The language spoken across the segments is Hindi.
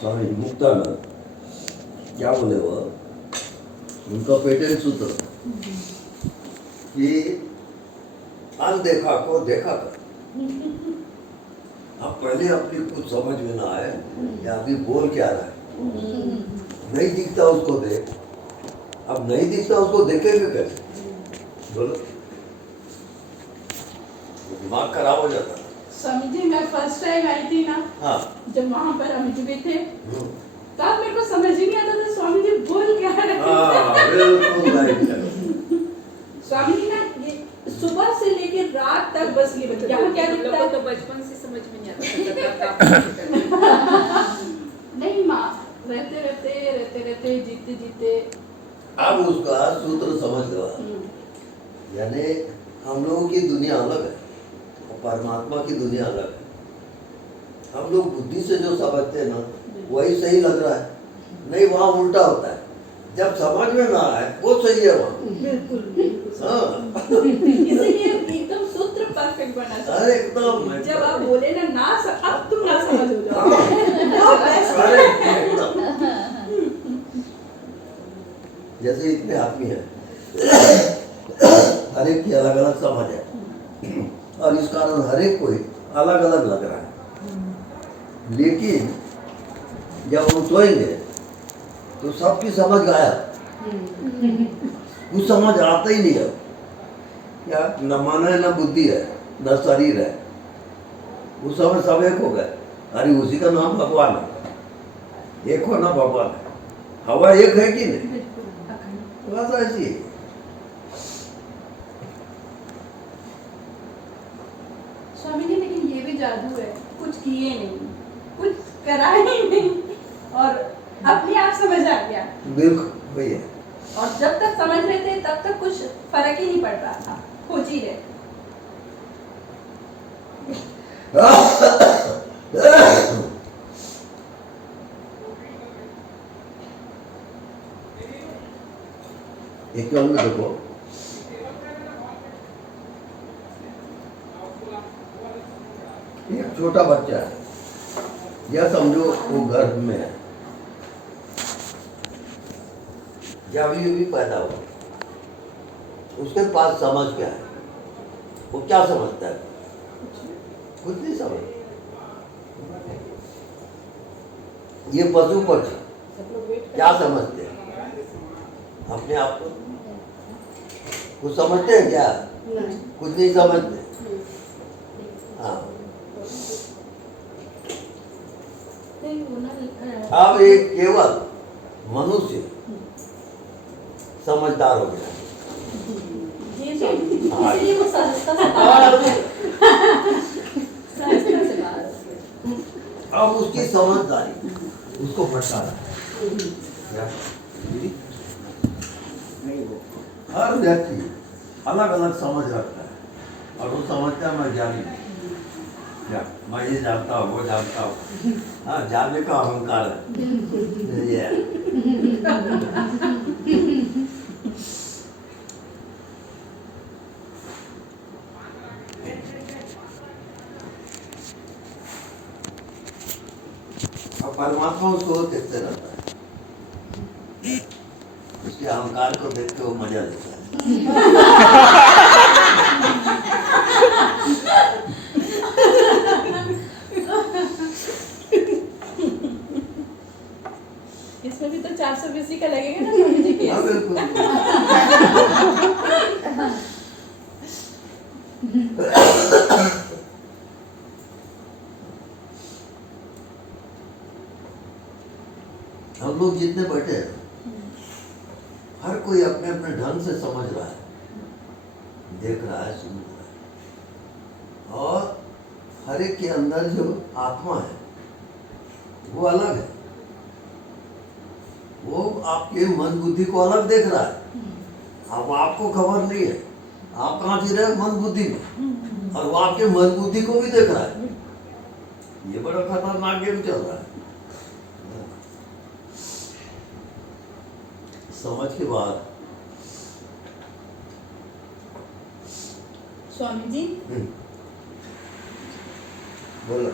स्वामी मुक्तानंद क्या बोले वो, उनका पेटेंट सूत्र कि अनदेखा को देखा कर। अब पहले अपनी कुछ समझ में ना आए या अभी बोल क्या रहा है, नहीं दिखता उसको देख, अब नहीं दिखता उसको देखेंगे कैसे, बोलो, दिमाग खराब हो जाता है। स्वामी जी मैं फर्स्ट टाइम आई थी ना, हाँ जब वहाँ पर हम भी थे तब मेरे को समझ ही नहीं आता था स्वामी जी बोल क्या रहे हाँ बिल्कुल राइट है। स्वामी जी ना ये सुबह से लेके रात तक बस ये बच्चा यहाँ क्या दिखता है तो बचपन से समझ में नहीं आता। नहीं माँ, रहते जीते अब उसका सूत्र समझ लो, यानी हम लोगों की दुनिया अलग है और परमात्मा की दुनिया अलग है। हम लोग बुद्धि से जो समझते हैं ना वही सही लग रहा है, नहीं वहाँ उल्टा होता है, जब समझ में ना आए वो सही है वहाँ। बिल्कुल हाँ इसलिए एकदम सूत्र परफेक्ट बना था। अरे एकदम जब आप बोले ना अब तुम ना समझ हो जाओ अरे एकदम। जैसे इतने आदमी है, हर एक की अलग अलग समझ है और इस कारण हर एक को अलग अलग लग रहा है, लेकिन जब हम सोएंगे तो सबकी समझ गायब, कुछ समझ आता ही नहीं है, क्या न मन है न बुद्धि है न शरीर है, उस समय सब एक हो गए। अरे उसी का नाम भगवान है, एक हो ना भगवान है, हवा एक है कि नहीं, बस ऐसी है। स्वामी जी लेकिन ये भी जादू है, कुछ किए नहीं, कुछ करा ही नहीं और अपने आप समझ आ गया। बिल्कुल वही है। और जब तक समझ रहे थे तब तक कुछ फर्क ही नहीं पड़ रहा था, खोज ही रहे। एक में देखो, एक छोटा बच्चा है, या समझो वो गर्भ में है, या अभी पैदा हुआ, उसके पास समझ क्या है, वो क्या समझता है, कुछ नहीं समझ। ये पशु पक्षी क्या समझते हैं अपने आप को, कुछ समझते हैं क्या, कुछ नहीं समझते। हाँ अब एक केवल मनुष्य समझदार हो गया, इसलिए वो सहजता से अब उसकी समझदारी उसको भटका रहा है। हर व्यक्ति अलग अलग समझ रखता है और वो समझता है मैं ज्ञानी हूँ, क्या मैं ये जानता हूँ वो जानता हूँ, हाँ जानने का अहंकार है ये। और परमात्मा उसको देखते रहता है, उसके अहंकार को देख के वो मजा लेता है। इसमें भी तो 420 का लगेगा ना स्वामी जी के। हाँ बिल्कुल। हम लोग जितने बैठे हैं हर कोई अपने अपने ढंग से समझ रहा है, देख रहा है, सुन रहा है, और हर एक के अंदर जो आत्मा है वो अलग है, वो आपके मन बुद्धि को अलग देख रहा है। अब आपको खबर नहीं है आप कहाँ जी रहे मन बुद्धि में, और वो आपके मन बुद्धि को भी देख रहा है। ये बड़ा खतरनाक गेम चल रहा है, समझ के बाहर। स्वामी जी बोलो।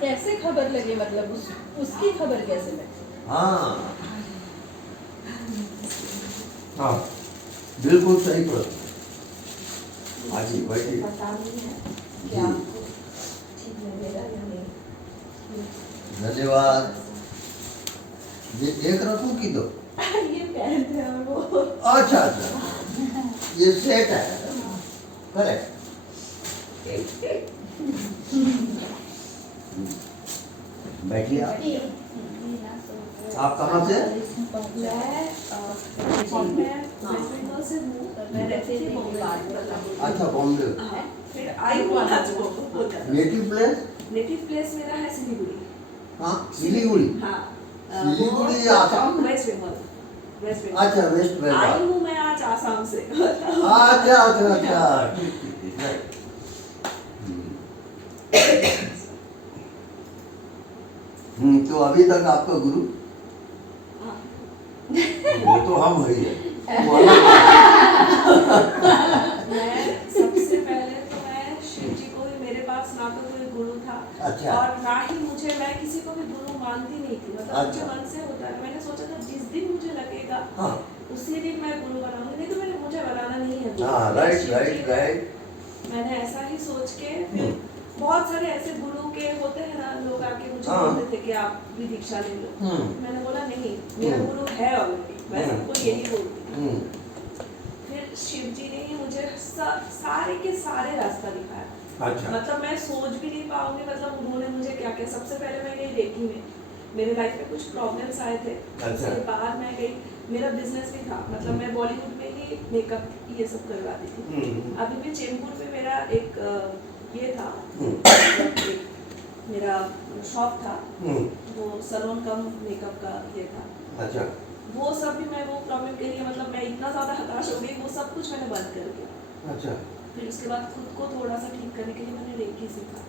कैसे खबर लगी, मतलब उसकी खबर कैसे लगी? हाँ हाँ, बिल्कुल सही प्रश्न। हाँ जी बैठिए। पता नहीं है कि जी। आपको ठीक लगेगा या नहीं। धन्यवाद। ये एक रखूं की दो? ये पहनते हैं और वो अच्छा अच्छा, ये सेट है, करेक्ट। बैठिए आप। आप कहाँ से? मैं वेस्ट बंगाल से हूँ। मैं रहती थी बॉम्बे। अच्छा बॉम्बे। हाँ, फिर आई हूँ आज नेटिव प्लेस? नेटिव प्लेस मेरा है सिलीगुड़ी। हाँ सिलीगुड़ी। हाँ सिलीगुड़ी वो आसाम? वेस्ट बंगाल। वेस्ट बंगाल। अच्छा वेस्ट आई बंगाल। हूँ मैं आज आसाम से। अच्छा अच्छा अच्छा, ठीक ठीक ठीक, right. तो अभी तक आपका गुरु? हाँ। वो तो हम ही है। वो अलग है। मैं सबसे पहले तो मैं शिव जी को ही, मेरे पास ना तो कोई गुरु था अच्छा। और ना ही मुझे, मैं किसी को भी गुरु मानती नहीं थी। मतलब मुझे अच्छा। मन से होता है। मैंने सोचा था जिस दिन मुझे लगेगा हाँ उसी दिन मैं गुरु बनाऊंगी, नहीं तो मुझे बनाना नहीं है गुरु। हाँ, मैं राइट शिव जी राइट का- राइट। मैंने ऐसा ही सोच के फिर बहुत सारे ऐसे गुरु के होते हैं ना, लोग आके मुझे हाँ। बोलते थे कि आप भी दीक्षा ले लो। मैंने बोला नहीं, मेरा गुरु है ऑलरेडी। मैं सबको यही बोलती हूँ। फिर शिव जी ने ही मुझे सारे के सारे रास्ता दिखाया। अच्छा। मतलब मैं सोच भी नहीं पाऊंगी, मतलब उन्होंने मुझे क्या क्या। सबसे पहले मैं गई रेकी में, मेरे लाइफ में कुछ प्रॉब्लम्स आए थे। अच्छा। उसके बाद मैं गई, मेरा बिजनेस भी था, मतलब मैं बॉलीवुड में ही मेकअप ये सब करवाती थी। अभी भी चेंबूर में मेरा एक ये था, एक मेरा शॉप था, वो सैलून कम मेकअप का ये था। अच्छा। वो सब भी मैं वो प्रॉब्लम के लिए, मतलब मैं इतना ज़्यादा हताश हो गई, वो सब कुछ मैंने बंद कर दिया। अच्छा। फिर उसके बाद खुद को थोड़ा सा ठीक करने के लिए मैंने रेकी सीखा।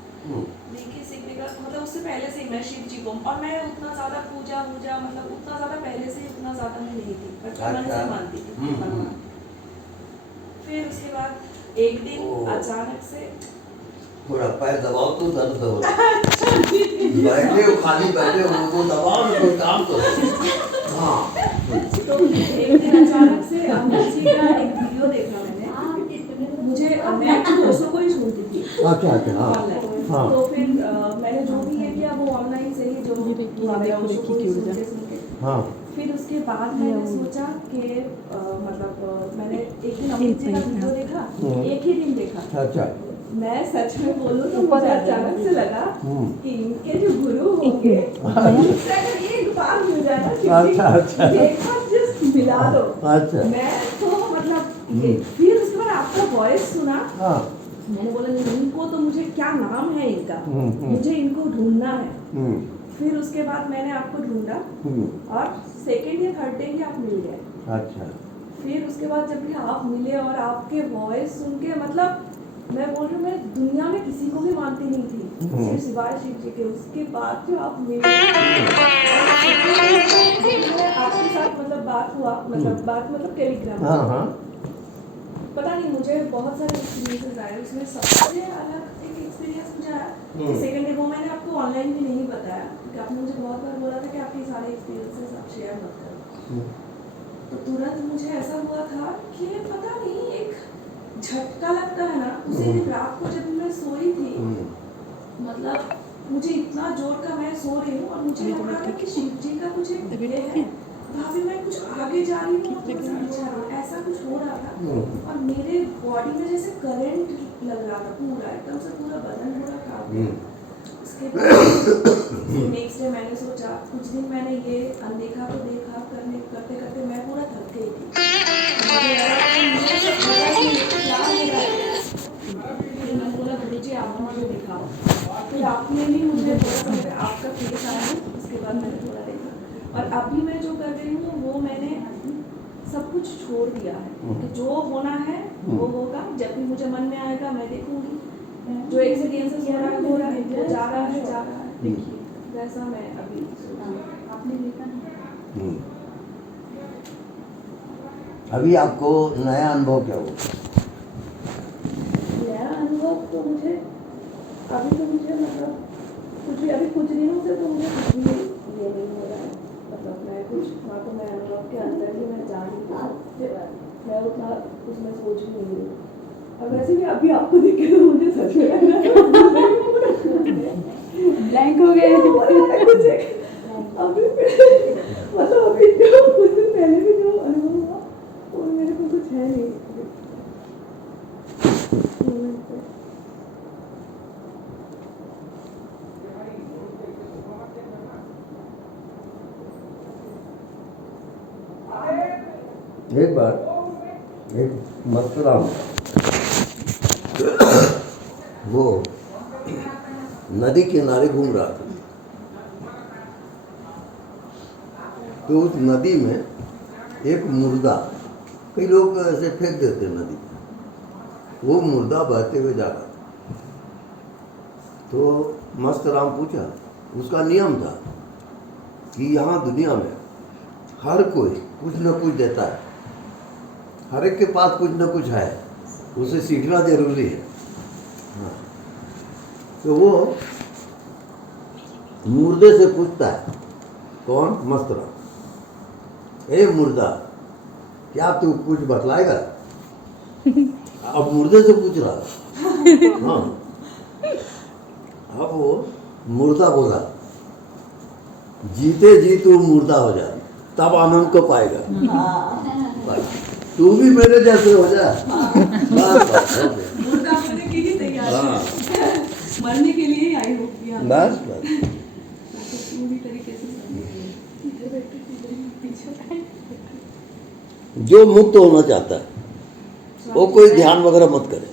रेकी सीखने का मतलब उससे पहले से ही मैं शिव जी को, और मैं उतना ज़्यादा पूजा मतलब उतना ज़्यादा पहले से ही उतना ज़्यादा मैं नहीं थी, बट मन से मानती थी भगवान। फिर उसके बाद एक दिन अचानक से थोड़ा पैर दबाओ तो दर्द हो रहा है। बैठे हो, खाली बैठे हो तो दबाओ, कोई काम करो। हाँ। तो एक दिन अचानक से अमित जी का एक वीडियो देखा मैंने। मुझे, मैं दोस्तों को ही सुनती थी। अच्छा अच्छा। हाँ ऑनलाइन। हाँ। तो फिर मैंने जो भी ये किया वो ऑनलाइन से ही, जो दोस्तों को ही सुन के। हाँ। फिर उसके बाद मैंने सोचा कि मतलब मैंने एक दिन अमित जी का वीडियो देखा, एक ही दिन देखा। अच्छा। मैं सच में बोलूं तो मुझे अचानक से लगा कि इनके जो गुरु होंगे उनसे अगर एक बार मिल जाए ना, अच्छा, अच्छा। एक बार जस्ट मिला दो। अच्छा। मैं तो मतलब ये, फिर उसके बाद आपका वॉइस सुना। हाँ। मैंने बोला नहीं, इनको तो मुझे क्या नाम है इनका, मुझे इनको ढूंढना है। फिर उसके बाद मैंने आपको ढूंढा और सेकेंड या थर्ड डे ही आप मिल गए। अच्छा। फिर उसके बाद जब भी आप मिले और आपके वॉइस सुन के, मतलब मैं बोल रही हूँ, मैं दुनिया में किसी को भी मानती नहीं थी सिर्फ सिवाय शिव जी के। उसके बाद जो आप मिले, आपके साथ मतलब बात हुआ, मतलब टेलीग्राम। हाँ हाँ। पता नहीं, मुझे बहुत सारे एक्सपीरियंसेस आए, उसमें सबसे अलग एक एक्सपीरियंस मुझे आया। सेकंड डे वो मैंने आपको ऑनलाइन भी नहीं बताया, क्योंकि आपने मुझे बहुत बार बोला था कि आपके सारे एक्सपीरियंसेस आप शेयर मत करो। तो तुरंत मुझे ऐसा हुआ था कि पता नहीं, एक झटका लगता है ना। उसी दिन रात को जब मैं सोई थी, मतलब मुझे इतना जोर का, मैं सो रही हूँ और मुझे लग रहा था कि शिव जी का कुछ एक ये है, भाभी मैं कुछ आगे जा रही हूँ और थोड़ा सा पीछे आ रही हूँ, ऐसा कुछ हो रहा था। और मेरे बॉडी में जैसे करंट लग रहा था, पूरा एकदम से पूरा बदन पूरा कांप गया। उसके बाद नेक्स्ट डे मैंने सोचा, कुछ दिन मैंने ये अनदेखा को देखा, करते करते मैं पूरा थक गई थी। मुझे लगा कि मुझे सब पूरा ही क्या हो रहा है। फिर मैंने बोला गुरुजी आप मुझे दिखाओ। फिर आपने भी मुझे थोड़ा, आपका फेस आया, उसके बाद मैंने थोड़ा देखा। और अभी मैं जो कर रही हूँ वो मैंने सब कुछ छोड़ दिया है कि जो होना है वो होगा। जब भी मुझे मन में आएगा मैं देखूंगी, जो एक्सपीरियंसेस हो रहा है वो जा रहा है। देखिए वैसा मैं अभी आपने देखा नहीं। अभी आपको नया अनुभव क्या हुआ? नया अनुभव तो मुझे अभी तो मुझे मतलब कुछ भी अभी कुछ दिनों से तो मुझे कुछ भी ये नहीं हो रहा है, मतलब मैं कुछ ना तो मैं अनुभव के अंदर ही मैं जान नहीं पाऊँ, मैं उतना उसमें सोच भी नहीं रही हूँ। अब वैसे भी अभी आपको देखे तो मुझे सच में लग रहा है ब्लैंक हो गए। कुछ अभी मतलब अभी जो कुछ दिन पहले भी जो अनुभव हुआ वो मेरे को कुछ है नहीं moment पे। एक बार एक मस्तराम वो नदी किनारे घूम रहा था, तो उस नदी में एक मुर्दा, कई लोग ऐसे फेंक देते हैं नदी में, वो मुर्दा बहते हुए जा रहा था। तो मस्तराम पूछा, उसका नियम था कि यहाँ दुनिया में हर कोई कुछ न कुछ देता है, हर एक के पास कुछ न कुछ है, उसे सीखना जरूरी है। हाँ। तो वो मुर्दे से पूछता है, कौन? मस्तराम, ए मुर्दा, क्या तू कुछ बतलाएगा? अब मुर्दे से पूछ रहा। हाँ। अब वो मुर्दा बोला, जीते जी तू मुर्दा हो जा, तब आनंद को पाएगा। बस, तू भी मेरे जैसे हो जा। बस, बस, हो गया। मुर्दा होने के लिए तैयार हाँ। है, मरने के लिए ही आई हो यहाँ। बस बस पूरी तरीके से जो मुक्त होना चाहता है वो कोई ध्यान वगैरह मत करे।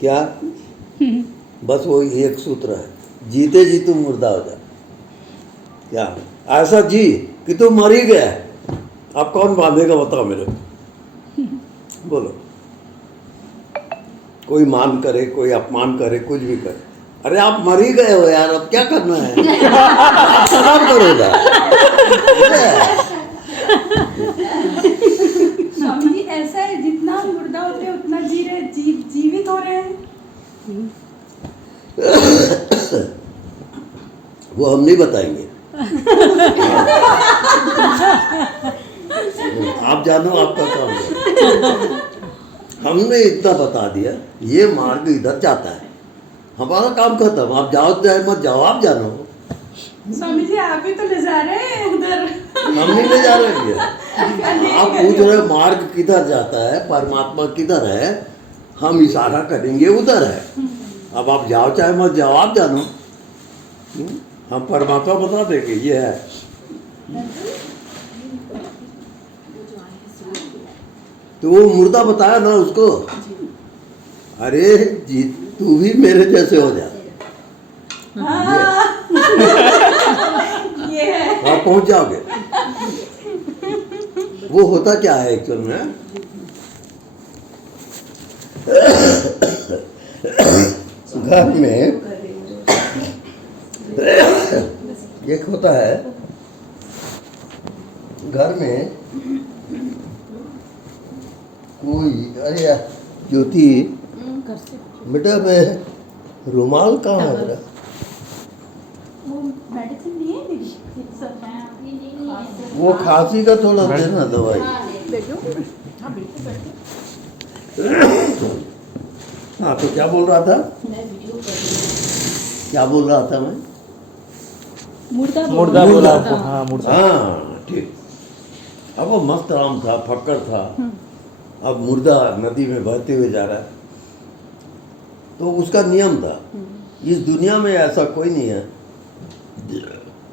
क्या? बस वो एक सूत्र है, जीते जी तू मुर्दा हो जा। क्या ऐसा जी कि तू मर ही गया है, अब कौन बांधेगा बताओ मेरे को? बोलो। कोई मान करे, कोई अपमान करे, कुछ भी करे, अरे आप मर ही गए हो यार, अब क्या करना है? आप खराब करोगा। स्वामी जी ऐसा है, जितना मुर्दा होते हैं उतना जी रहे, जीवित हो रहे हैं। वो हम नहीं बताएंगे। आप जानो, आपका काम है। हमने इतना बता दिया, ये मार्ग इधर जाता है, हमारा काम खत्म। आप जाओ चाहे मत जाओ, आप जानो। स्वामी जी आप भी तो ले जा रहे हैं उधर। हम नहीं ले जा रहे हैं। आप पूछ रहे मार्ग किधर जाता है, परमात्मा किधर है, हम इशारा करेंगे उधर है। अब आप जाओ चाहे मत जाओ, आप जानो। हम परमात्मा बता देंगे ये है। तो वो मुर्दा बताया ना उसको, अरे जी तू भी मेरे जैसे हो जा। ये है। आप पहुंच जाओगे। वो होता क्या है एक्चुअल में, घर में एक होता है, घर में कोई, अरे यार ज्योति, बेटा मैं रुमाल कहाँ है मेरा? वो मेडिसिन नहीं है मेरी, सब है। वो खांसी का थोड़ा देना दवाई। हाँ तो क्या बोल रहा था? क्या बोल रहा था मैं? मुर्दा बोला आपको। हाँ मुर्दा। हाँ ठीक। अब वो मस्त राम था, फक्कर था, अब मुर्दा नदी में बहते हुए जा रहा है। तो उसका नियम था, इस दुनिया में ऐसा कोई नहीं है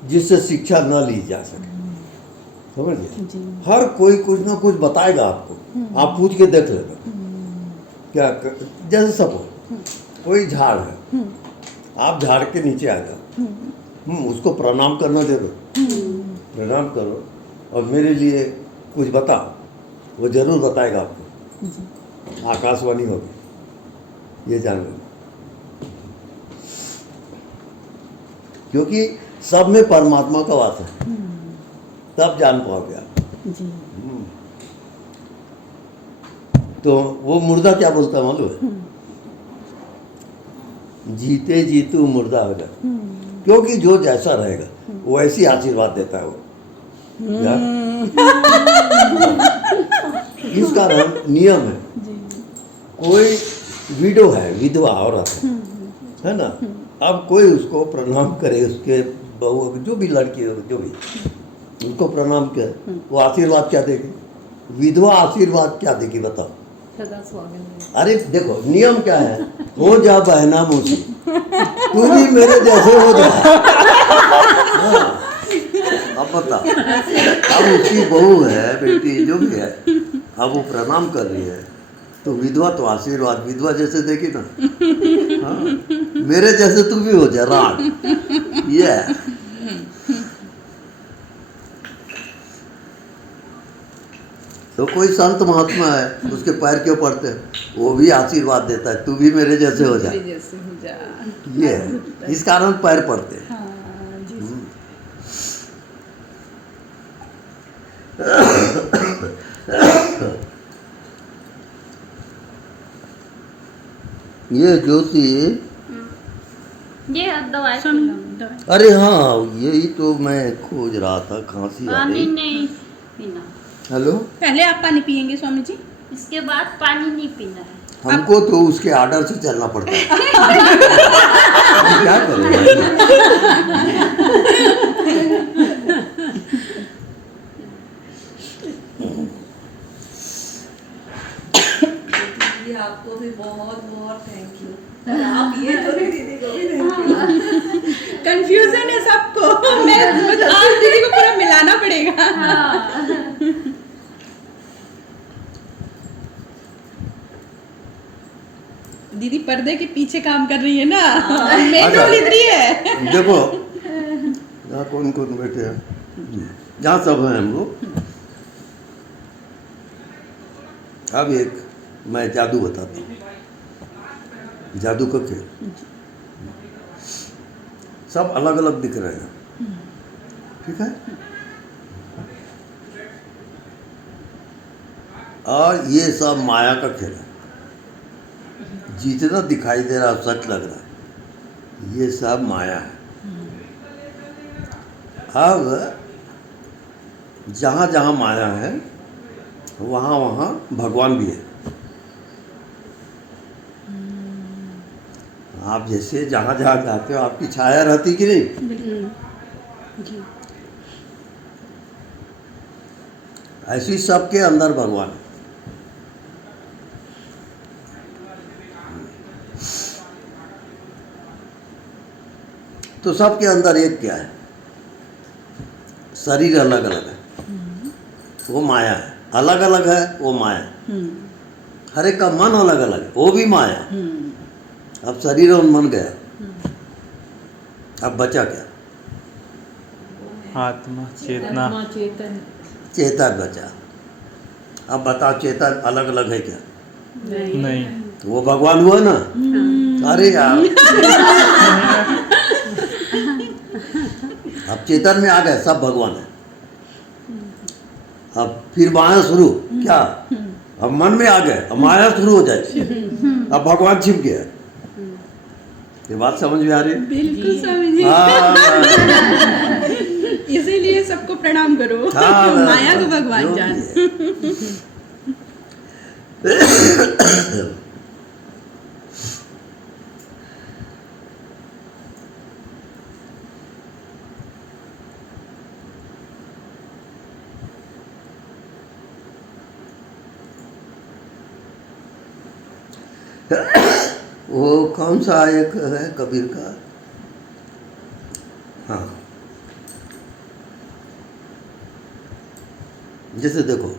जिससे शिक्षा न ली जा सके। समझ गए? हर कोई कुछ ना कुछ बताएगा आपको, आप पूछ के देख लेना। क्या जैसे सपोज कोई झाड़ है, आप झाड़ के नीचे आ जाओ, उसको प्रणाम करना दे दो, प्रणाम करो और मेरे लिए कुछ बताओ, वो जरूर बताएगा आपको। आकाशवाणी होगी, ये जान लेना। क्योंकि सब में परमात्मा का वास है, तब जान पाओगे आप। तो वो मुर्दा क्या बोलता मालूम है? जीते जी तू मुर्दा हो जा। क्योंकि जो जैसा रहेगा वो ऐसी आशीर्वाद देता है वो। यार, इस कारण नियम है, कोई विडो है, विधवा औरत है ना, अब कोई उसको प्रणाम करे, उसके बहू जो भी लड़की हो जो भी उसको प्रणाम करे, वो आशीर्वाद क्या देगी? विधवा आशीर्वाद क्या देगी बताओ? सदा स्वागत। अरे देखो नियम क्या है, हो जा बहना मुझी, तू भी मेरे जैसे हो जा। हाँ, अब बता, अब उसकी बहू है, बेटी जो भी है, अब वो प्रणाम कर रही है, तो विधवा तो आशीर्वाद विधवा जैसे देगी ना। हाँ, मेरे जैसे तू भी हो जा राग, ये है। तो कोई संत महात्मा है, उसके पैर क्यों पड़ते हैं? वो भी आशीर्वाद देता है, तू भी मेरे जैसे हो जा, जैसे हो जा। ये है, इस कारण पैर पड़ते हैं। हाँ जी। ये ज्योति, ये दवाई अरे हाँ यही तो मैं खोज रहा था, खांसी आ पानी रही। नहीं पीना, हेलो, पहले आप पानी पियेंगे स्वामी जी? इसके बाद पानी नहीं पीना है। हमको तो उसके आर्डर से चलना पड़ता है। हम क्या करें? दीदी आपको भी बहुत बहुत थैंक यू। आप ये तो नहीं, दीदी को भी थैंक यू। कंफ्यूजन है सबको। मैं आज दीदी को पूरा मिलाना पड़ेगा। दीदी पर्दे के पीछे काम कर रही है ना, मेन रोल इधर ही है। देखो यहाँ कौन कौन बैठे हैं, जहाँ सब हैं हम लोग। अब एक मैं जादू बताता हूँ, जादू का खेल। सब अलग अलग दिख रहे हैं, ठीक है, और ये सब माया का खेल है। जितना दिखाई दे रहा है सच लग रहा है, ये सब माया है। अब जहाँ जहाँ माया है वहाँ वहाँ भगवान भी है। आप जैसे जहाँ जहाँ जाते हो आपकी छाया रहती कि नहीं, ऐसी सबके अंदर भगवान है। तो सबके अंदर एक क्या है, शरीर अलग अलग है, वो माया है। अलग अलग है वो माया। हर एक का मन अलग अलग है, वो भी माया। अब शरीर और मन गया, अब बचा क्या? आत्मा चेतना चेतन चेतन बचा। अब बताओ चेतन अलग अलग है क्या? नहीं। तो वो भगवान हुआ ना। अरे यार, अब चेतन में आ गए, सब भगवान है। अब फिर माया शुरू, क्या? अब मन में आ गए, अब माया शुरू हो जाए, अब भगवान छिप गया। ये बात समझ में आ रही है? बिल्कुल स्वामी जी। हाँ, इसीलिए सबको प्रणाम करो। हाँ, माया को भगवान जो जान। भी है। वो कौन सा एक है कबीर का? हाँ, जैसे देखो,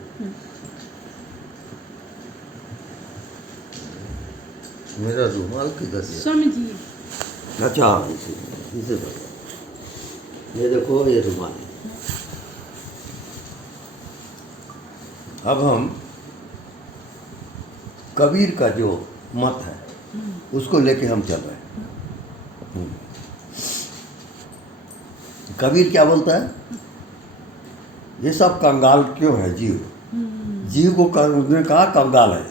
मेरा रुमाल किधर गया? स्वामी जी अच्छा हाँ, इसे देखो, ये देखो ये रुमाल है। अब हम कबीर का जो मत है उसको लेके हम चल रहे हैं। कबीर क्या बोलता है? ये सब कंगाल क्यों है जीव? जीव को उसने कहा कंगाल है।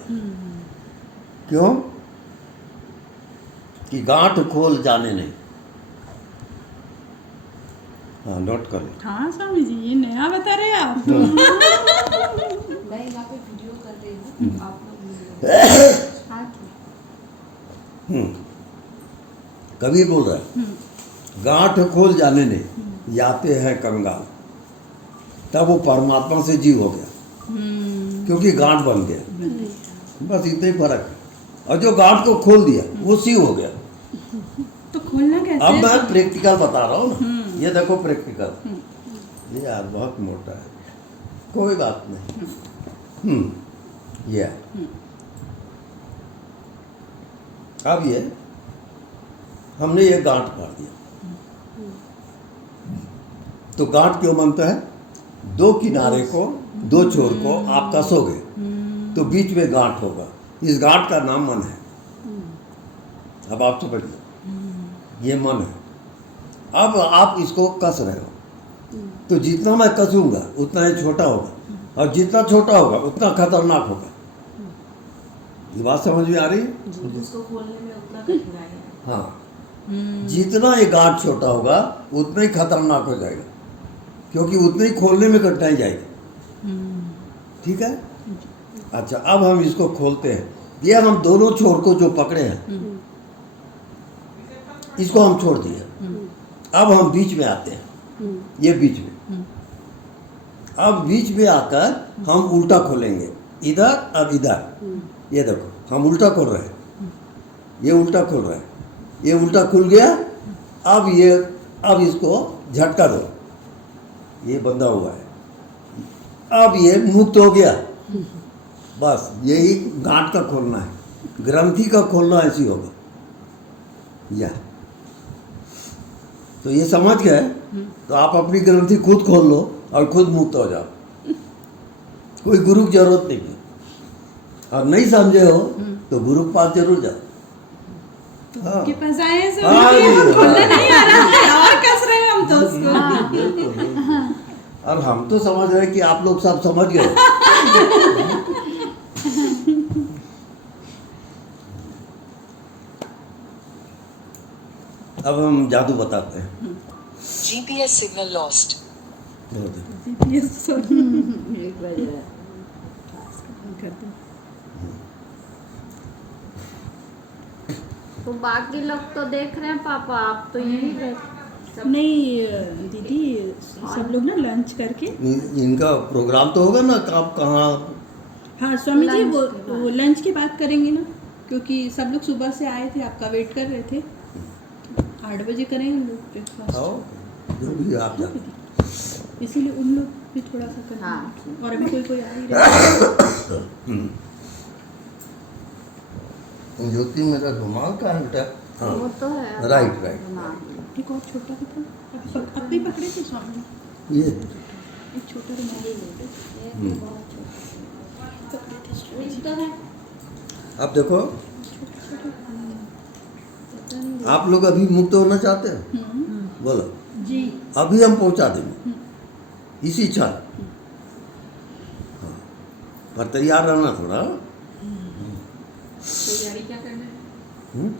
क्यों? कि गांठ खोल जाने नहीं। हाँ नोट कर लो। हाँ स्वामी जी, ये नया बता रहे हैं आप। मैं यहाँ पे वीडियो कर रही हूँ, आप लोग हाँ कबीर बोल रहा है, गांठ खोल जाने ने जाते हैं कंगाल, तब वो परमात्मा से जीव हो गया, क्योंकि गांठ बन गया। बस इतना ही फर्क है। और जो गांठ को खोल दिया वो शिव हो गया। तो खोलना कैसे अब है? मैं प्रैक्टिकल बता रहा हूँ ना, ये देखो प्रैक्टिकल, ये यार बहुत मोटा है, कोई बात नहीं। ये अब ये हमने ये गांठ मार दिया, तो गांठ क्यों बनता है? दो किनारे को, दो छोर को आप कसोगे तो बीच में गांठ होगा, इस गांठ का नाम मन है। अब आप समझिए, ये मन है। अब आप इसको कस रहे हो, तो जितना मैं कसूंगा उतना ही छोटा होगा, और जितना छोटा होगा उतना खतरनाक होगा। ये बात समझ में आ रही है? उसको खोलने में उतना कठिनाई है। हाँ, जितना ये गांठ छोटा होगा उतना ही खतरनाक हो जाएगा, क्योंकि उतने ही खोलने में कठिनाई जाएगी। ठीक है? अच्छा, अब हम इसको खोलते हैं। ये हम दोनों छोर को जो पकड़े हैं इसको हम छोड़ दिए। अब हम बीच में आते हैं, ये बीच में। अब बीच में आकर हम उल्टा खोलेंगे, इधर अब इधर। ये देखो हम उल्टा खोल रहे हैं, ये उल्टा खोल रहे हैं, ये उल्टा खुल गया। अब इसको झटका दो, ये बंधा हुआ है। अब ये मुक्त हो गया। बस यही गांठ का खोलना है, ग्रंथि का खोलना ऐसी होगा। या तो ये समझ गए, तो आप अपनी ग्रंथि खुद खोल लो और खुद मुक्त हो जाओ, कोई गुरु की जरूरत नहीं है। और नहीं समझे हो तो गुरु के पास जरूर जाओ। हाँ। के पास आए हैं हाँ, स्वामी जी, हम हाँ। खोलने नहीं आ रहा है, और कस रहे हैं हम तो उसको। हाँ, बिल्कुल। और हम तो समझ रहे हैं कि आप लोग सब समझ गए। अब हम जादू बताते हैं। GPS signal lost. बहुत है। GPS कर दो। तो बाकी लोग तो देख रहे हैं पापा, आप तो यही नहीं दीदी, सब लोग ना लंच करके। इनका प्रोग्राम तो होगा ना, कब कहाँ? हाँ स्वामी जी, लंच वो के बाद। वो लंच की बात करेंगे ना, क्योंकि सब लोग सुबह से आए थे, आपका वेट कर रहे थे। 8 बजे करेंगे हम लोग ब्रेकफास्ट, आओ, जो भी आप जाओ। इसीलिए उन लोग भी थोड़ा सा करेंगे। हाँ। और अभी कोई आ ही रहा है। ज्योति मेरा रुमाल का हटा। हाँ, वो तो है। Right right. हाँ। एक और छोटा भी था, अब भी पकड़े थे स्वामी जी। ये एक छोटा रुमाल पकड़े थे स्वामी जी। तो है। अब देखो, आप लोग अभी मुक्त होना चाहते हो? बोलो, जी। अभी हम पहुंचा देंगे इसी क्षण। हाँ, पर तैयार रहना थोड़ा। तैयारी क्या करना है? हम्म?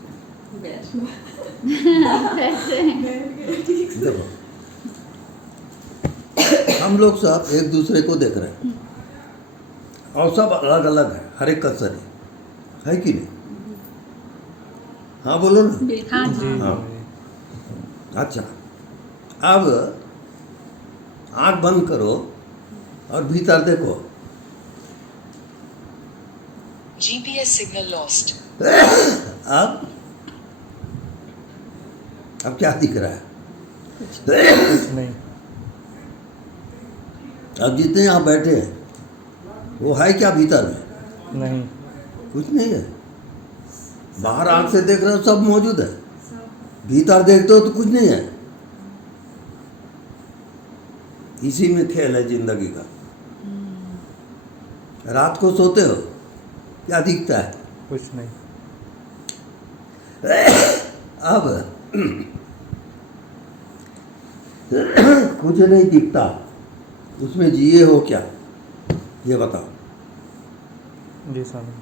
देखो, हम लोग सब एक दूसरे को देख रहे हैं, और सब अलग अलग है, हर एक का शरीर है कि नहीं? हाँ बोलो ना। हाँ जी। हाँ। अच्छा, अब आंख बंद करो और भीतर देखो। GPS signal lost. अब क्या दिख रहा है? कुछ नहीं। अब जितने यहाँ बैठे हैं वो है क्या भीतर में? नहीं। कुछ नहीं है। बाहर आंख से देख रहे हो सब मौजूद है, भीतर देखते हो तो कुछ नहीं है। इसी में खेल है जिंदगी का। रात को सोते हो, क्या दिखता है? कुछ नहीं। अब कुछ नहीं दिखता, उसमें जिए हो क्या, ये बताओ। जी स्वामी।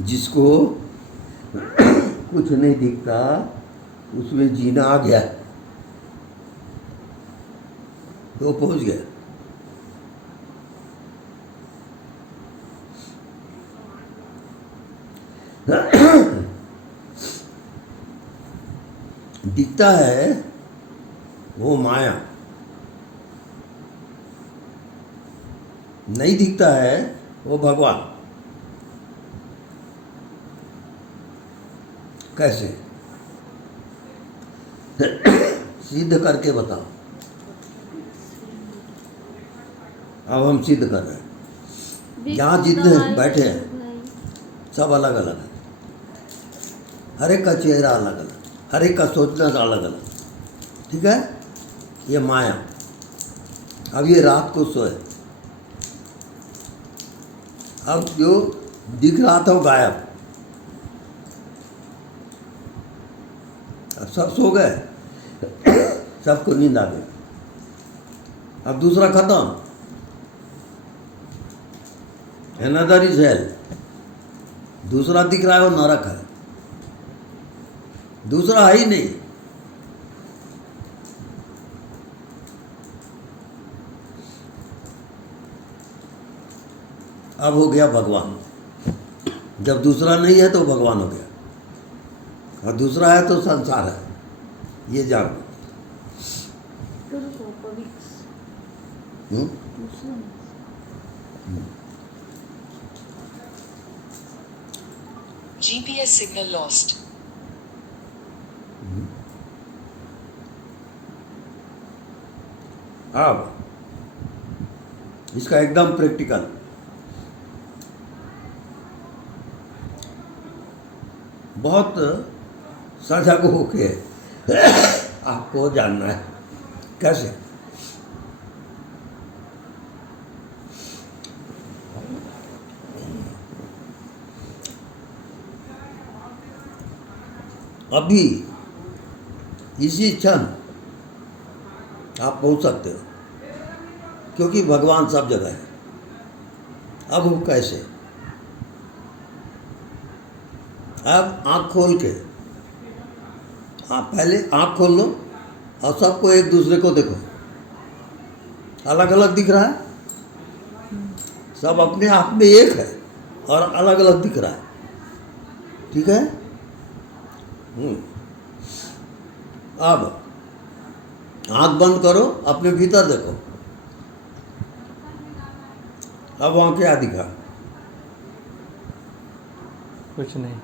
जिसको कुछ नहीं दिखता उसमें जीना आ गया तो पहुंच गया। दिखता है वो माया, नहीं दिखता है वो भगवान। कैसे? सिद्ध करके बताओ। अब हम सिद्ध कर रहे हैं। जहाँ जितने बैठे हैं सब अलग अलग है, हर एक का चेहरा अलग अलग, हर एक का सोचना का अलग अलग। ठीक है? ये माया। अब ये रात को सोए, अब जो दिख रहा था वो गायब, अब सब सो गए, सबको नींद आ गई। अब दूसरा खत्म, अनदर इज हेल। दूसरा दिख रहा है वो नरक है, दूसरा है ही नहीं। अब हो गया भगवान। जब दूसरा नहीं है तो भगवान हो गया, और दूसरा है तो संसार है, ये जानो। GPS signal lost. अब इसका एकदम प्रैक्टिकल। बहुत सजग होके आपको जानना है कैसे। अभी इसी क्षण आप पहुंच सकते हो, क्योंकि भगवान सब जगह है। अब वो कैसे? अब आँख खोल के, आप पहले आँख खोल लो और सबको एक दूसरे को देखो, अलग अलग दिख रहा है, सब अपने आप में एक है और अलग अलग दिख रहा है। ठीक है? अब आँख बंद करो, अपने भीतर देखो। अब वहाँ क्या दिखा? कुछ नहीं।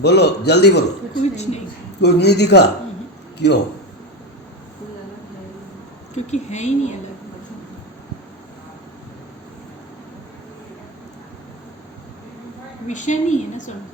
बोलो, जल्दी बोलो। कुछ नहीं, कुछ नहीं दिखा? क्यों? क्योंकि है ही नहीं अलग। विषय नहीं है ना सुन।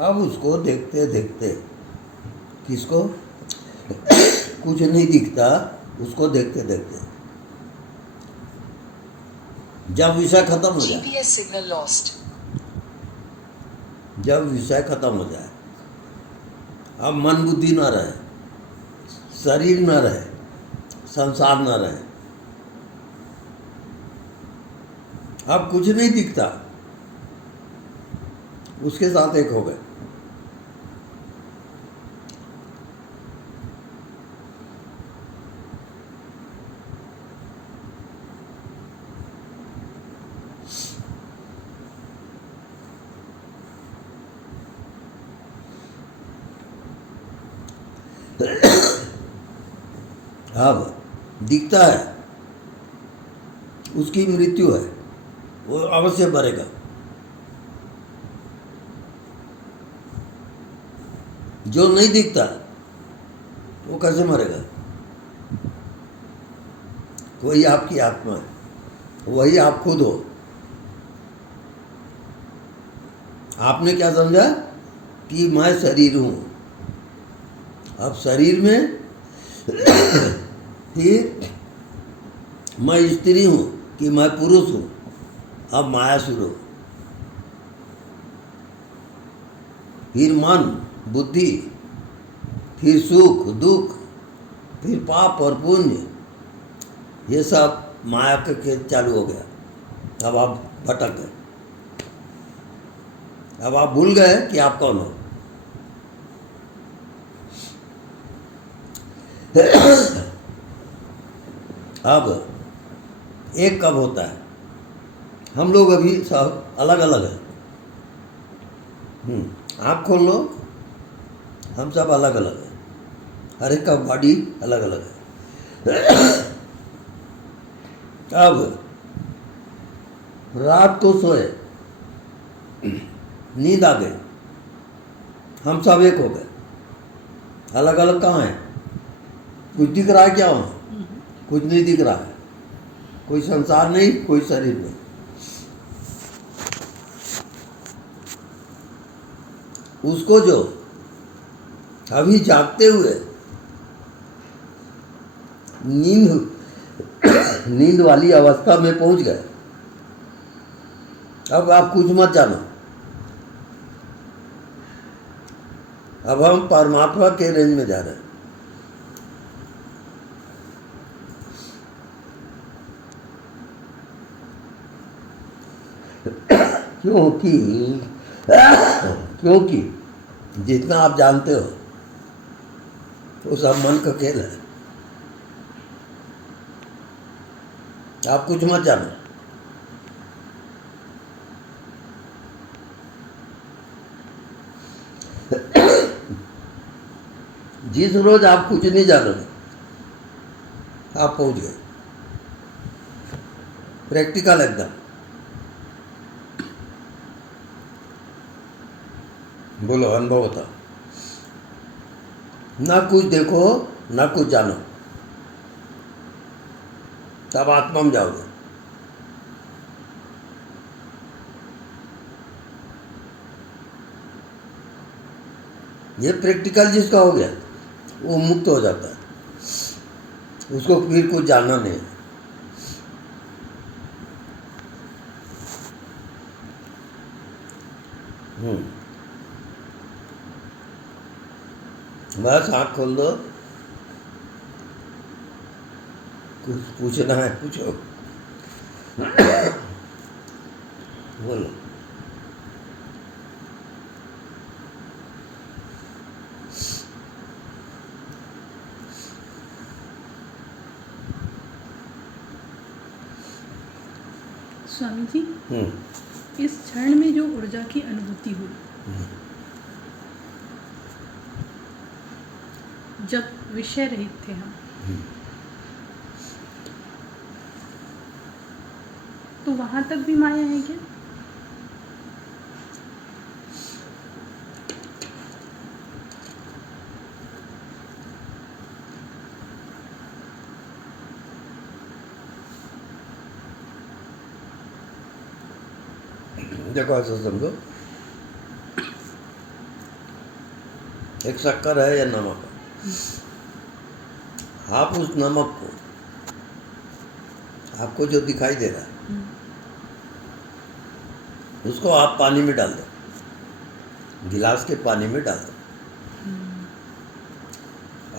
अब उसको देखते देखते, किसको? कुछ नहीं दिखता, उसको देखते देखते जब विषय खत्म हो जाए, GPS signal lost. जब विषय खत्म हो जाए, अब मन बुद्धि न रहे, शरीर न रहे, संसार न रहे, अब कुछ नहीं दिखता, उसके साथ एक हो गए। अब दिखता है, उसकी मृत्यु है, वो अवश्य मरेगा। जो नहीं दिखता वो कैसे मरेगा? वही आपकी आत्मा है, वही आप खुद हो। आपने क्या समझा कि मैं शरीर हूं। अब शरीर में फिर मैं स्त्री हूँ कि मैं पुरुष हूँ, अब माया शुरू। फिर मन, बुद्धि, फिर सुख दुख, फिर पाप और पुण्य, ये सब माया का खेल चालू हो गया। अब आप भटक गए, अब आप भूल गए कि आप कौन हो। अब एक कब होता है? हम लोग अभी सब अलग अलग हैं। आँख खोल लो, हम सब अलग अलग हैं, हर एक का बॉडी अलग अलग है। अब रात को सोए, नींद आ गई, हम सब एक हो गए। अलग अलग कहाँ हैं? कुछ दिख रहा है क्या वहाँ? कुछ नहीं दिख रहा है। कोई संसार नहीं, कोई शरीर नहीं। उसको जो अभी जागते हुए नींद वाली अवस्था में पहुंच गए, अब आप कुछ मत जानो। अब हम परमात्मा के रेंज में जा रहे हैं। क्योंकि जितना आप जानते हो वो सब मन का खेल है। आप कुछ मत जानो। जिस रोज आप कुछ नहीं जानोगे, आप पहुंच गए। प्रैक्टिकल एकदम। बोलो, अनुभव होता। ना कुछ देखो ना कुछ जानो, तब आत्मा में जाओगे। ये प्रैक्टिकल जिसका हो गया वो मुक्त हो जाता है, उसको फिर कुछ जानना नहीं। बस आँख खोल दो। कुछ पूछना है पूछो। बोलो। स्वामी जी, इस क्षण में जो ऊर्जा की अनुभूति हुई, जब विषय रहित थे हम, तो वहां तक भी माया है क्या? देखो ऐसा समझो, एक शक्कर है या नमक है। आप उस नमक को, आपको जो दिखाई दे रहा है, उसको आप पानी में डाल दो, गिलास के पानी में डाल दो।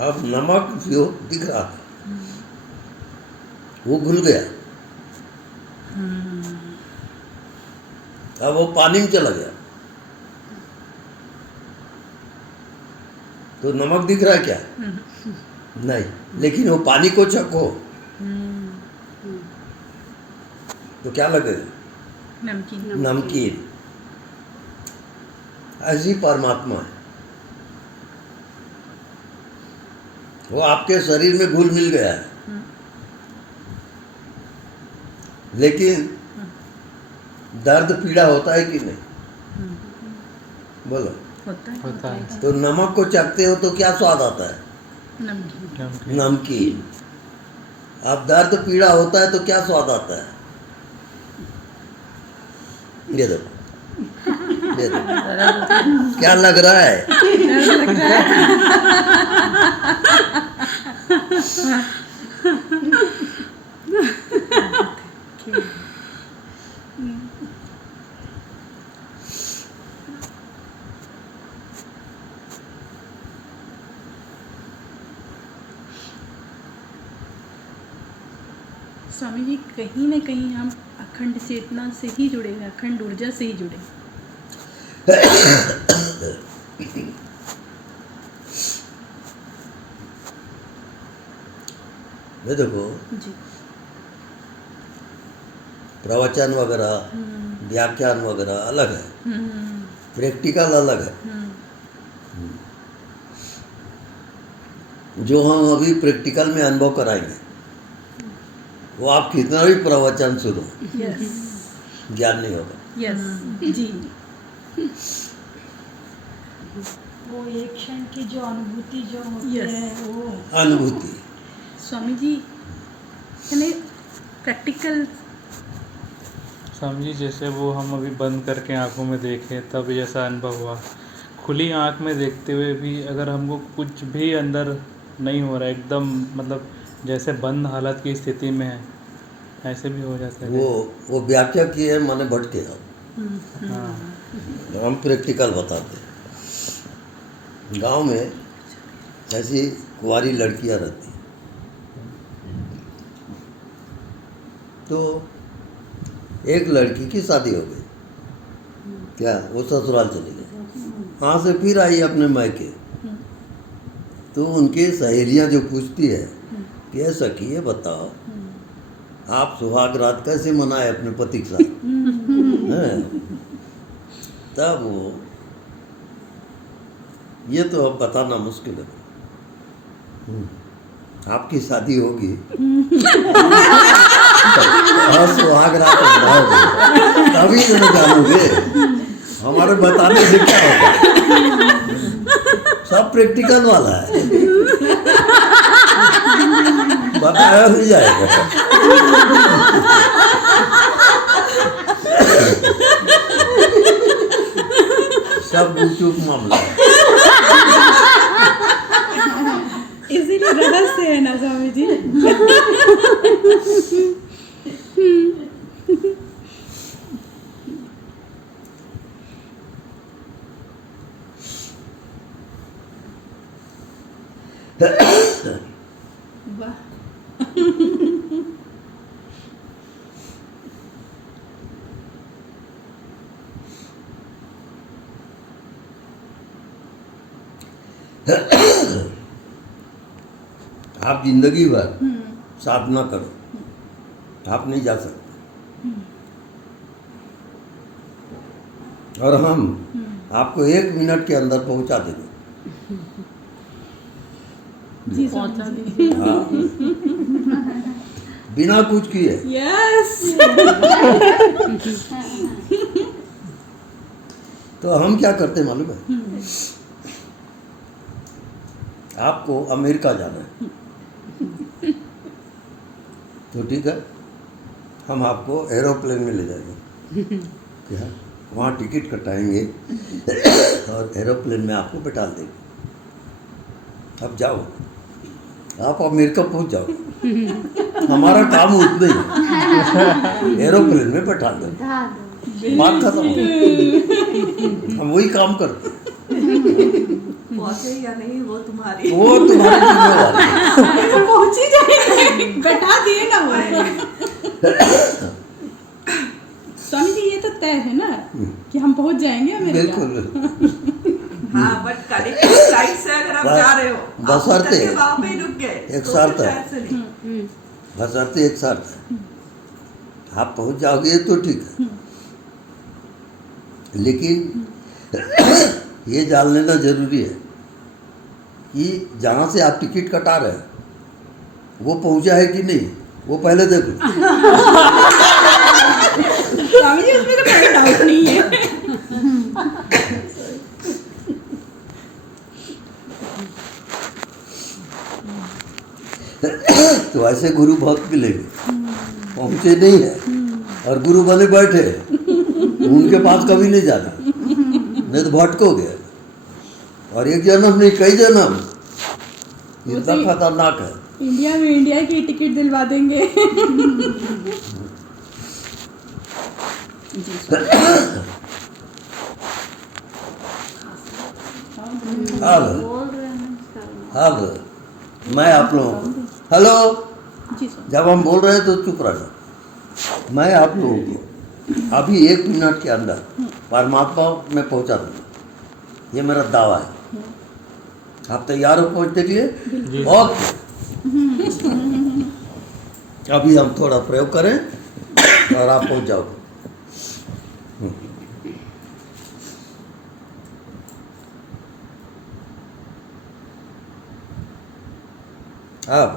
अब नमक जो दिख रहा था वो घुल गया, अब वो पानी में चला गया। तो नमक दिख रहा है क्या? नहीं, लेकिन वो पानी को चखो तो क्या लगेगा? नमकीन। नमकीन। ऐसी परमात्मा है, वो आपके शरीर में घुल मिल गया है, लेकिन दर्द पीड़ा होता है कि नहीं? बोलो। होता है। तो नमक को चखते हो तो क्या स्वाद आता है? नमकीन। नमकीन। अब दर्द पीड़ा होता है तो क्या स्वाद आता है? ये देखो, ये देखो, क्या लग रहा है? स्वामी जी कहीं ना कहीं हम अखंड चेतना से ही जुड़े हैं, अखंड ऊर्जा से ही जुड़े हैं। ये देखो जी। प्रवचन वगैरह व्याख्यान वगैरह अलग है, प्रैक्टिकल अलग है। जो हम अभी प्रैक्टिकल में अनुभव कराएंगे वो आप कितना भी प्रवचन सुनो, यस ज्ञान नहीं होगा। यस जी। वो एक क्षण की जो अनुभूति जो होती Yes. है वो अनुभूति स्वामी जी यानी प्रैक्टिकल। स्वामी जी जैसे वो हम अभी बंद करके आंखों में देखें तब जैसा अनुभव हुआ, खुली आंख में देखते हुए भी अगर हमको कुछ भी अंदर नहीं हो रहा है, एकदम मतलब जैसे बंद हालत की स्थिति में है, ऐसे भी हो जाता है। वो व्याख्या की है, माने भटके हाँ हम प्रैक्टिकल बताते हैं। गांव में ऐसी कुंवारी लड़कियां रहती, तो एक लड़की की शादी हो गई, क्या वो ससुराल चली गई, वहाँ से फिर आई अपने मायके। तो उनकी सहेलियां जो पूछती है कि ऐसा कि ये बताओ आप सुहाग रात कैसे मनाए अपने पति के साथ, हैं? तब वो ये तो अब बताना मुश्किल है। आपकी शादी होगी और सुहाग रात मनाओगे तभी तो नहीं जानोगे, हमारे बताने से क्या होगा। सब प्रैक्टिकल वाला है, बताया नहीं जाएगा। सब गुपचुप मामला है। इसीलिए रहस्य है ना स्वामी जी। वाह। आप जिंदगी भर साधना करो, आप नहीं जा सकते। और हम आपको 1 मिनट के अंदर पहुंचा देंगे। जी पहुंचा दीजिए। हाँ, बिना कुछ किए। यस। तो हम क्या करते मालूम है, आपको अमेरिका जाना है तो ठीक है, हम आपको एरोप्लेन में ले जाएंगे, क्या वहाँ टिकट कटाएंगे और एरोप्लेन में आपको बैठा देंगे। अब जाओ, आप अमेरिका पहुँच जाओ, हमारा काम उतना ही, एरोप्लेन में बैठा देंगे, बात खत्म। हम वही काम करते हैं। पहुंचे या नहीं वो तुम्हारी जिम्मेवारी है। पहुंच ही जाएंगे, बैठा दिए ना वो। स्वामी जी ये तो तय है ना कि हम पहुंच जाएंगे अमेरिका। बिल्कुल। हाँ, बट कनेक्टिंग फ्लाइट से अगर आप जा रहे हो, बस आप आते उतर के वहाँ पे ही रुक गए, एक तो साथ फिर है। शायद से नहीं। बशर्ते एक साथ है, आप पहुंच जाओगे तो ठीक है, लेकिन ये जान लेना जरूरी है कि जहाँ से आप टिकट कटा रहे हैं वो पहुंचा है कि नहीं, वो पहले देखो। स्वामी जी उसमें तो कोई डाउट नहीं है। तो ऐसे गुरु बहुत मिलेंगे, पहुंचे नहीं है और गुरु बने बैठे, उनके पास कभी नहीं जाना, नहीं तो भटकोगे। और एक जन्म नहीं कई जन्म इतना खतरनाक है। इंडिया में इंडिया की टिकट दिलवा देंगे। जी अब बोल रहे हैं अब मैं आप लोगों को हेलो, जी सर। जब हम बोल रहे हैं तो चुप रहना। मैं आप लोगों को अभी 1 मिनट के अंदर परमात्मा में पहुंचा दूंगा, ये मेरा दावा है। आप तैयार हो पहुंचने के लिए? ओके, अभी हम थोड़ा प्रयोग करें और आप पहुंच जाओगे। अब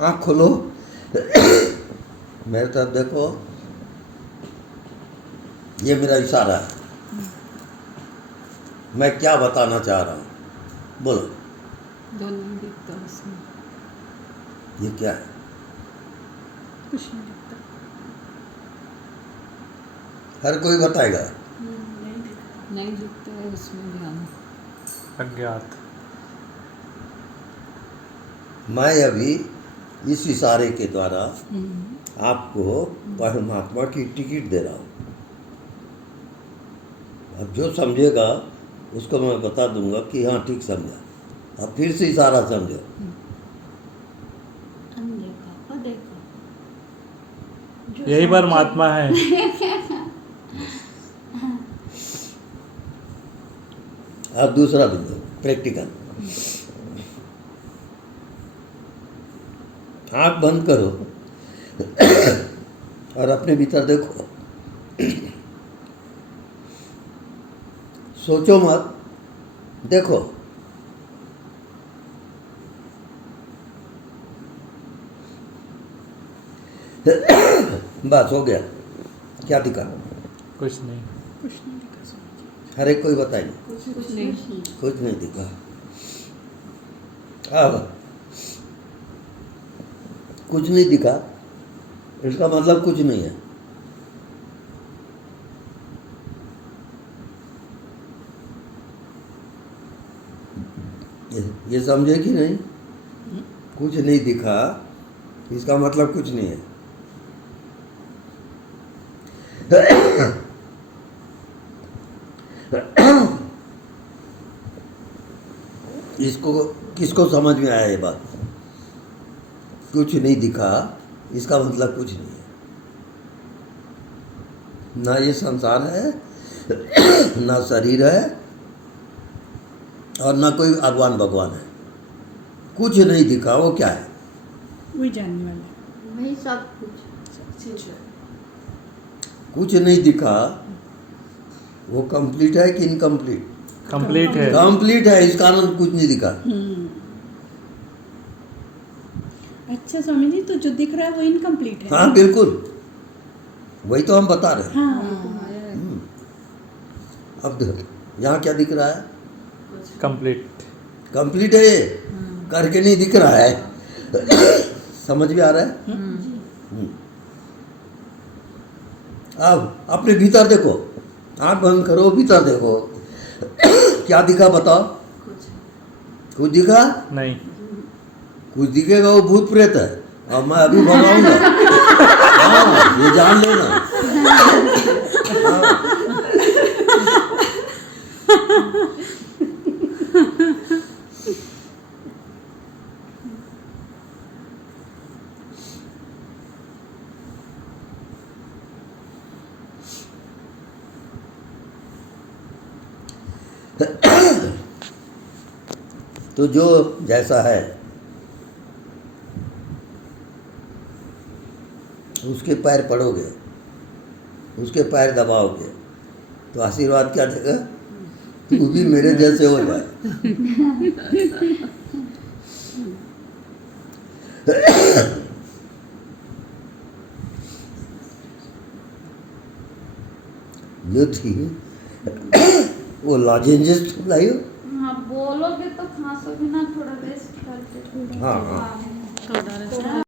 आँख खोलो, मेरे तरफ देखो, ये मेरा इशारा है। मैं क्या बताना चाह रहा हूँ, बोलो। दोनों दिखता है उसमें। ये क्या है? कुछ नहीं दिखता। हर कोई बताएगा। नहीं दिखता है उसमें ध्यान। अज्ञात। मैं अभी इस इशारे के द्वारा आपको परमात्मा की टिकट दे रहा हूँ। अब जो समझेगा उसको मैं बता दूंगा कि हाँ ठीक समझा। अब फिर से इशारा समझो। देखा देखा। यही परमात्मा है। अब दूसरा बिंदु प्रैक्टिकल। आँख बंद करो और अपने भीतर देखो। सोचो मत, देखो। बस हो गया। क्या दिखा? कुछ नहीं। कुछ नहीं दिखा सर। हर एक कोई बताइए। कुछ नहीं। कुछ नहीं दिखा। अब कुछ नहीं दिखा, इसका मतलब कुछ नहीं है। ये समझे कि नहीं? कुछ नहीं दिखा, इसका मतलब कुछ नहीं है। इसको किसको समझ में आया ये बात? कुछ नहीं दिखा, इसका मतलब कुछ नहीं है। ना ये संसार है, ना शरीर है, और ना कोई भगवान भगवान है। कुछ नहीं दिखा, वो क्या है? वही जानने वाला। वही सब कुछ। कुछ नहीं दिखा, वो कंप्लीट है कि इनकम्प्लीट? कंप्लीट है। कंप्लीट है, इस कारण कुछ नहीं दिखा। अच्छा स्वामी जी, तो जो दिख रहा है वो इनकम्प्लीट है। हाँ बिल्कुल, वही तो हम बता रहे हैं। हाँ। अब देखो, यहाँ क्या दिख रहा है? कंप्लीट। कंप्लीट है, ये करके नहीं दिख रहा है। समझ में आ रहा है? अब अपने भीतर देखो, आँख बंद करो, भीतर देखो। क्या दिखा बताओ? कुछ दिखा? नहीं। कुछ दिखेगा वो भूत प्रेत है, और मैं अभी भगाऊंगा। हाँ, ये जान लेना। हाँ। तो जो जैसा है उसके पैर पड़ोगे, उसके पैर दबाओगे, तो आशीर्वाद क्या देगा? तू भी मेरे जैसे हो जाए। जो थी वो लॉजेंजेस लाइयो। हाँ बोलोगे तो खांसोगे ना, थोड़ा रेस्ट करके। हाँ हाँ। थोड़ा